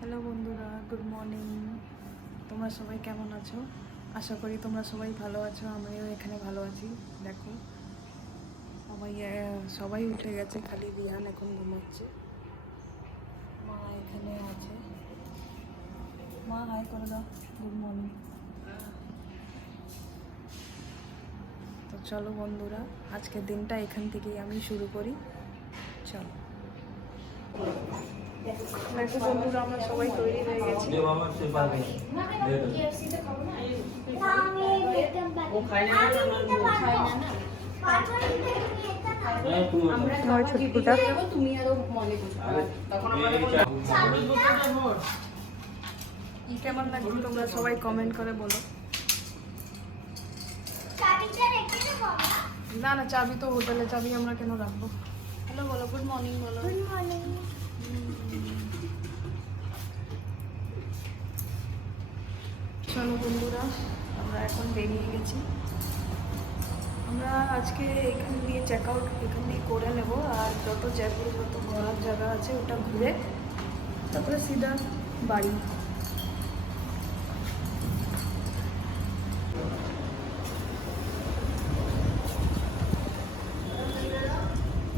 Hello বন্ধুরা, good morning. তোমরা সবাই কেমন আছো? আশা করি তোমরা সবাই ভালো আছো। আমিও এখানে ভালো আছি। দেখো সবাই উঠে গেছে, খালি রিহান এখন ঘুমাচ্ছে। মা এখানে আছে। মা হাই করে দাও, গুড মর্নিং। তো চলো বন্ধুরা, আজকের দিনটা এখান থেকেই আমি শুরু করি। চলো দেখো বন্ধুরা, আমরা সবাই তৈরি হয়ে গেছি। কেমন লাগছে তোমরা সবাই কমেন্ট করে বলো। না না, চাবি তো হোটেলে, চাবি আমরা কেন রাখবো? হ্যালো বলো, গুড মর্নিং বলো। Good morning. চলো বন্ধুরা, আমরা এখন বেরিয়ে গেছি। আমরা আজকে এখান দিয়ে চেক আউট এখান দিয়ে করে নেব, আর যত জয়পুরে যত ঘোরার জায়গা আছে ওটা ঘুরে তারপরে সিধা বাড়ি।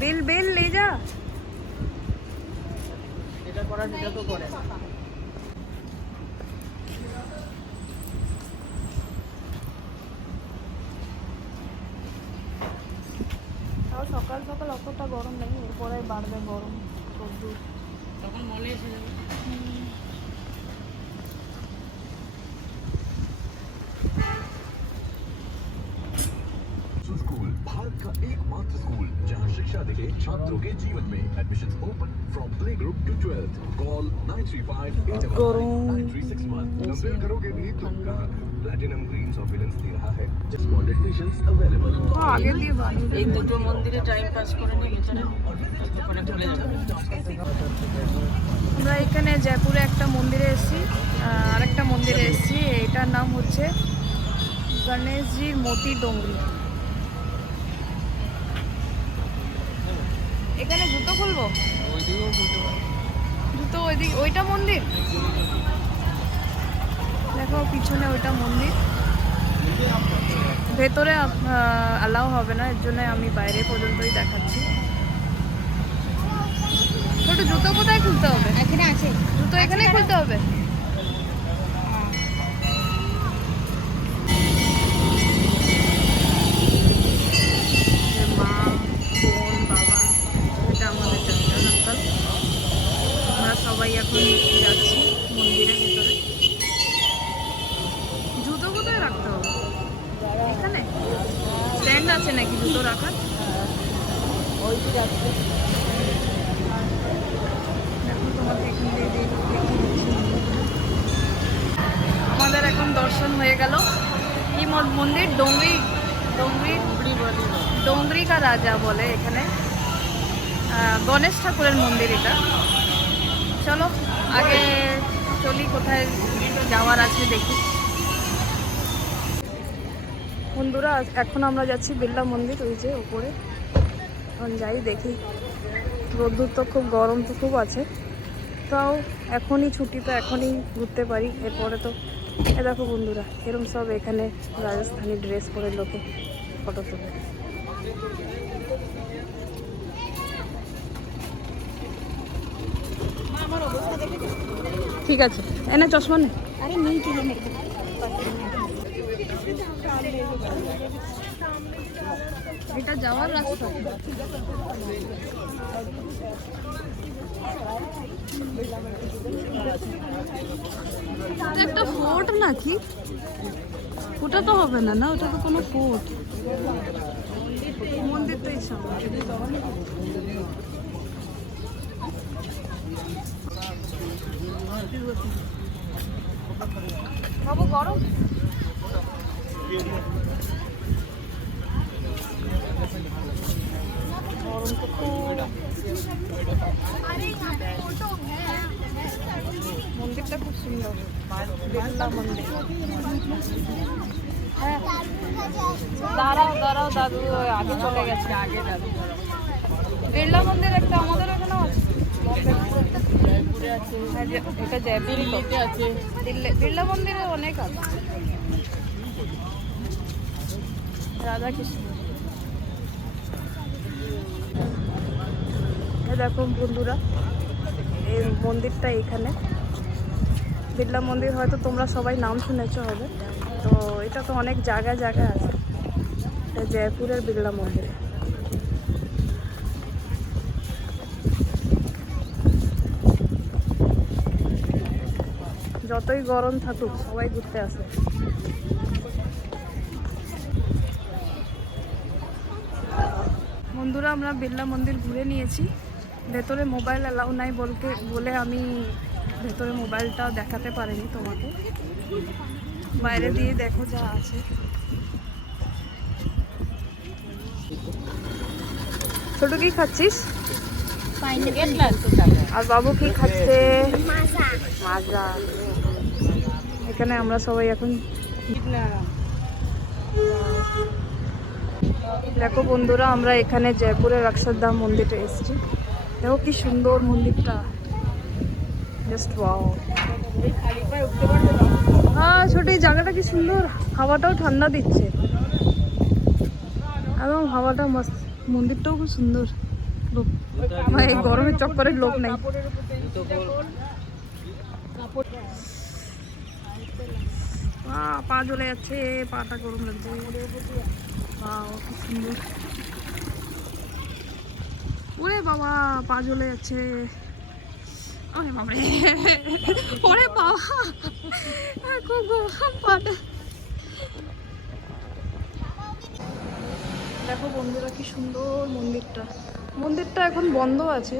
বেল বেল ले जा, এটা করা যেটা তো করে। তাও সকাল সকাল অতটা গরম নেই, এরপরে বাড়বে গরম, রোদ্দুর তখন মলে এসে যাবে। स्कूल भारत का एकमात्र स्कूल जहां शिक्षा दिखे छात्रों के जीवन में। Admissions open from play group to 12th। Call 9358919361। Compare करोगे भी तो प्लैटिनम ग्रीन सर्विलेंस दे रहा है। Just modifications available. आगे দিয়ে বাড়ি এই দুটো মন্দিরে টাইম পাস করে নিয়ে ভিতরে ওখানে চলে যাবে। আমরা এখানে জয়পুরে একটা মন্দিরে এসেছি, আর একটা মন্দিরে এসেছি। এটার নাম হচ্ছে গণেশজির মোতি ডোংরি। এখানে জুতো খুলবো, জুতো ওইদিকে, ওইটা মন্দির দেখো পিছনে, ওইটা মন্দির। ভেতরে অ্যালাউ হবে না, এর জন্য আমি বাইরে পর্যন্তই দেখাচ্ছি। ছোট জুতো কোথায় খুলতে হবে? এখানে আছে জুতো এখানে খুলতে হবে। মা, বোন, বাবা, এটা আমাদের চাচার আঙ্কেল। আমরা সবাই এখন যাচ্ছি মন্দিরের ভিতরে। জুতো কোথায় রাখতে হবে? এখানে স্ট্যান্ড আছে নাকি জুতো রাখার? দেখো তোমাকে এখান দিয়ে দেখিয়ে দিচ্ছি। আমাদের এখন দর্শন হয়ে গেল। কি মন্দির? ডোংরি, ডোংরি, ডোংরি কা রাজা বলে এখানে। গণেশ ঠাকুরের মন্দির এটা। চলো আগে চলি, কোথায় যাওয়ার আছে দেখি। বন্ধুরা, এখন আমরা যাচ্ছি বিড়লা মন্দির, ওই যে উপরে। এখন যাই দেখি। রোদ্দুর তো খুব, গরম তো খুব আছে, তাও এখনই ছুটি, তো এখনই ঘুরতে পারি। এরপরে তো এ দেখো বন্ধুরা, এরকম সব এখানে রাজস্থানি ড্রেস পরে লোকে ফটো তোলে। ঠিক আছে, এনে চশমা নে। আরে নেই কি নেই এটা যাওয়ার রাস্তা। একটা ফোর্ট নাকি? ওটা তো হবে না, না ওটা তো কোনো ফোর্ট। মন্দির তো ইচ্ছা। বাবু গরম। গরম তো খুব। মন্দিরটা খুব সুন্দর, বিড়লা মন্দির। হ্যাঁ, দাঁড়াও দাঁড়াও, দাদু আগে চলে গেছে। আগে দাদু বিড়লা মন্দির একটা আমাদের এখানেও আছে। জয়পুরে আছে, হ্যাঁ, এটা জয়পুরই তো। দিল্লিতে আছে। বিড়লা মন্দিরে অনেক আছে। রাধা কৃষ্ণ। দেখো বন্ধুরা, এই মন্দিরটা এখানে বিড়লা মন্দির, হয়তো তোমরা সবাই নাম শুনেছো হবে। তো এটা তো অনেক জায়গায় জায়গায় আছে। এটা জয়পুরের বিড়লা মন্দির। যতই গরম থাকুক সবাই ঘুরতে আসে। বন্ধুরা, আমরা বিড়লা মন্দির ঘুরে নিয়েছি। ভেতরে মোবাইল অ্যালাউ নাই বলে আমি ভেতরে মোবাইলটা দেখাতে পারিনি তোমাকে। বাইরে দিয়ে দেখো যা আছে। ছোট কি খাচ্ছিস? আর বাবু কি খাচ্ছে? মাজা। এখানে আমরা সবাই এখন দেখো বন্ধুরা, আমরা এখানে জয়পুরের অক্ষরধাম মন্দিরে এসেছি। দেখো কি সুন্দর মন্দিরটা, জাস্ট ওয়াও। হ্যাঁ ছোট, এই জায়গাটা কি সুন্দর, হাওয়াটাও ঠান্ডা দিচ্ছে এবং হাওয়াটা মস্ত। মন্দিরটাও খুব সুন্দর। এই গরমের চক্করের লোক নেই। পা জ্বলে যাচ্ছে, পাটা গরম লাগছে। কি সুন্দর। ওরে বাবা, পা জ্বলে যাচ্ছে। ওরে বাবারে, ওরে বাবা, খুব গরম পাটা। দেখো বন্ধুরা কি সুন্দর মন্দিরটা। মন্দিরটা এখন বন্ধ আছে,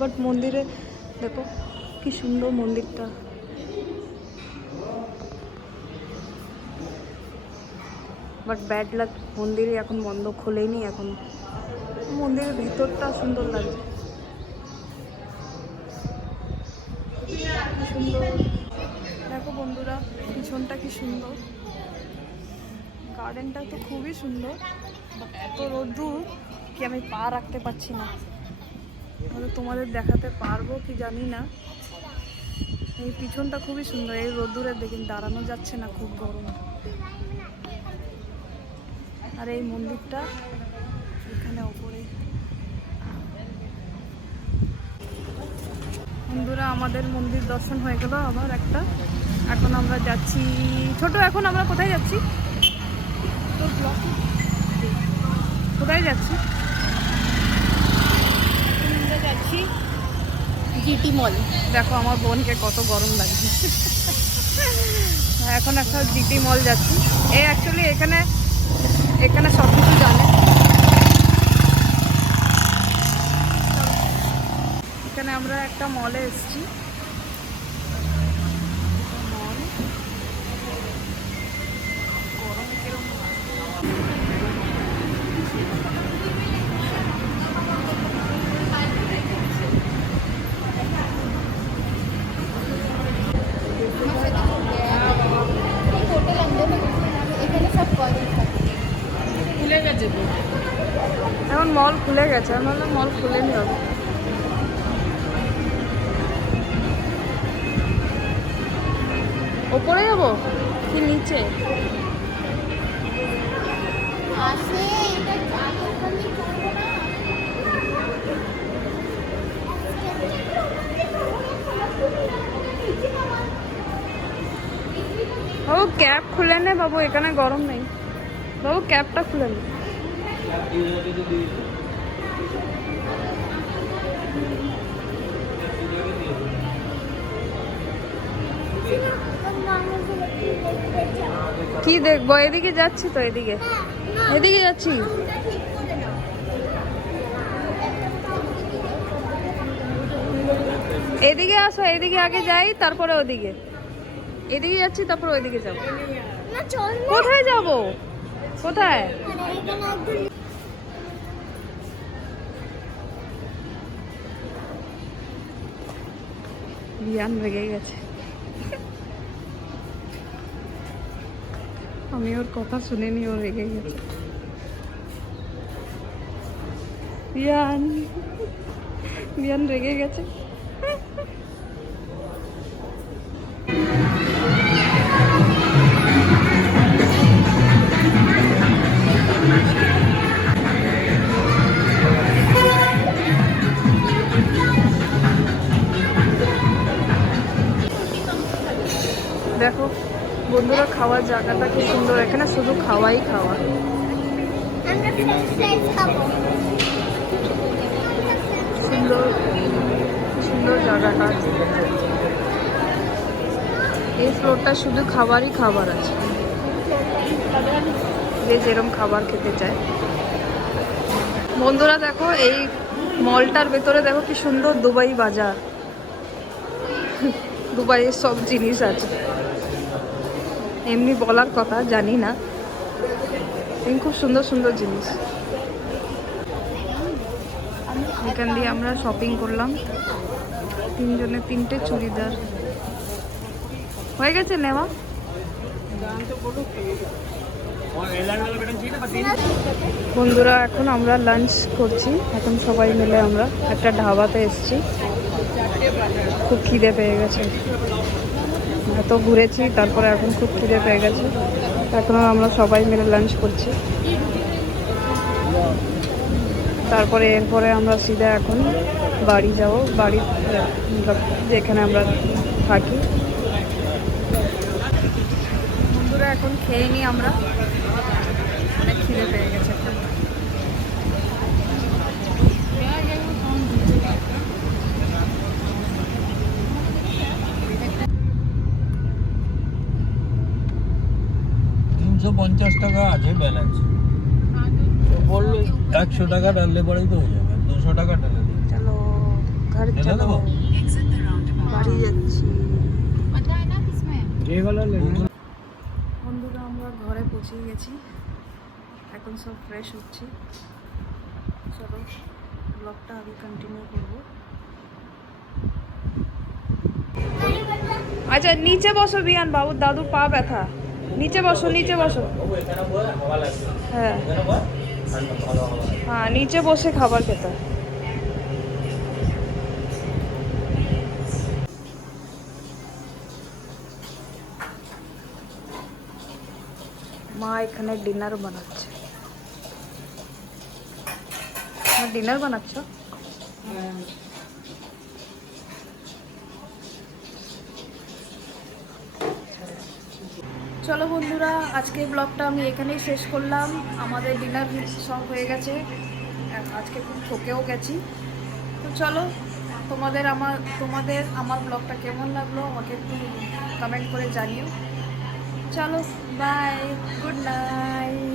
বাট মন্দিরে দেখো কি সুন্দর মন্দিরটা। বাট ব্যাড লাক, মন্দিরে এখন বন্ধ, খোলেনি এখন। মন্দিরের ভিতরটা সুন্দর লাগছে, সুন্দর। দেখো বন্ধুরা, পিছনটা কি সুন্দর। গার্ডেনটা তো খুবই সুন্দর, বাট এত রোদ্দুর কি আমি পা রাখতে পারছি না। হয়তো তোমাদের দেখাতে পারবো কি জানি না। এই পিছনটা খুবই সুন্দর, এই রোদ্দুরে দেখুন দাঁড়ানো যাচ্ছে না, খুব গরম। আর এই মন্দিরটা এখানে ওপরে। বন্ধুরা, আমাদের মন্দির দর্শন হয়ে গেল আবার একটা। এখন আমরা যাচ্ছি, ছোট এখন আমরা কোথায় যাচ্ছি? কোথায় যাচ্ছি? আমরা যাচ্ছি জিটি মল। দেখো আমার বোনকে কত গরম লাগছে। এখন একটা জিটি মল যাচ্ছি। অ্যাকচুয়ালি এখানে সব কিছু জানে। এখানে আমরা একটা মলে এসেছি। মল গরমে কিরকম খুলে গেছে তো। এখন মল খুলে গেছে, নাহলে মল খুলেনি হবে। ওপরে যাবো কি নিচে? বাবু ক্যাপ খুলে নে বাবু, এখানে গরম নেই। বাবু ক্যাপটা খুলে নে। কি দেখবো? এদিকে যাচ্ছি তো, এদিকে যাচ্ছি। এদিকে আসো, এদিকে আগে যাই, তারপরে ওদিকে। এদিকে যাচ্ছি, তারপর ওইদিকে যাবো। কোথায় যাব? কোথায়? রিয়ান রেগে গেছে, আমি ওর কথা শুনিনি, ও রেগে গেছে। রিয়ান বিয়ান রেগে গেছে। দেখো বন্ধুরা, খাওয়ার জায়গাটা কি সুন্দর, এখানে শুধু খাওয়াই খাওয়া। আমরা ফ্রেঞ্চ ফ্রাইজ খাবো। সুন্দর সুন্দর জায়গাটা। এই ফ্লোরটা শুধু খাবারই খাবার আছে, যে যেরকম খাবার খেতে চায়। বন্ধুরা দেখো, এই মলটার ভেতরে দেখো কি সুন্দর দুবাই বাজার। দুবাইয়ের সব জিনিস আছে, এমনি বলার কথা জানি না, কিন্তু খুব সুন্দর সুন্দর জিনিস। এখান দিয়ে আমরা শপিং করলাম, তিনজনে তিনটে চুড়িদার হয়ে গেছে নেওয়া। বন্ধুরা এখন আমরা লাঞ্চ করছি, এখন সবাই মিলে আমরা একটা ধাবাতে এসেছি। খুব খিদে পেয়ে গেছে, এত ঘুরেছি, তারপরে এখন খুব খিদে পেয়ে গেছে। এখন আমরা সবাই মিলে লাঞ্চ করছি। তারপরে এরপরে আমরা সিধা এখন বাড়ি যাব, বাড়ি যেখানে আমরা থাকি। বন্ধুরা এখন খেয়ে নিই আমরা, অনেক খিদে পেয়ে গেছে। টাকা আছে ব্যালেন্স, বললো 100 টাকা ডাললে পরেই তো হয়ে যাবে, 200 টাকা ডালে দিই। চলো ঘর চলো, বাড়ি যাচ্ছি। বন্ধুরা আমরা ঘরে পৌঁছে গেছি, এখন সব ফ্রেশ হচ্ছি। চলো ব্লগটা আগে কন্টিনিউ করবো। আচ্ছা নিচে বসো বিয়ান, বাবু দাদুর পা ব্যথা। নিচে বসো, নিচে বসো। হ্যাঁ হ্যাঁ, নিচে বসে খাবার খেতে হয়। মা এখানে ডিনার বানাচ্ছে। ডিনার বানাচ্ছ? চলো বন্ধুরা, আজকে ব্লগটা আমি এখানেই শেষ করলাম। আমাদের ডিনার সব হয়ে গেছে, আজকে খুব ঠকেও গেছি। তো চলো, তোমাদের আমার ব্লগটা কেমন লাগলো আমাকে একটু কমেন্ট করে জানিও। চলো বাই, গুড নাইট।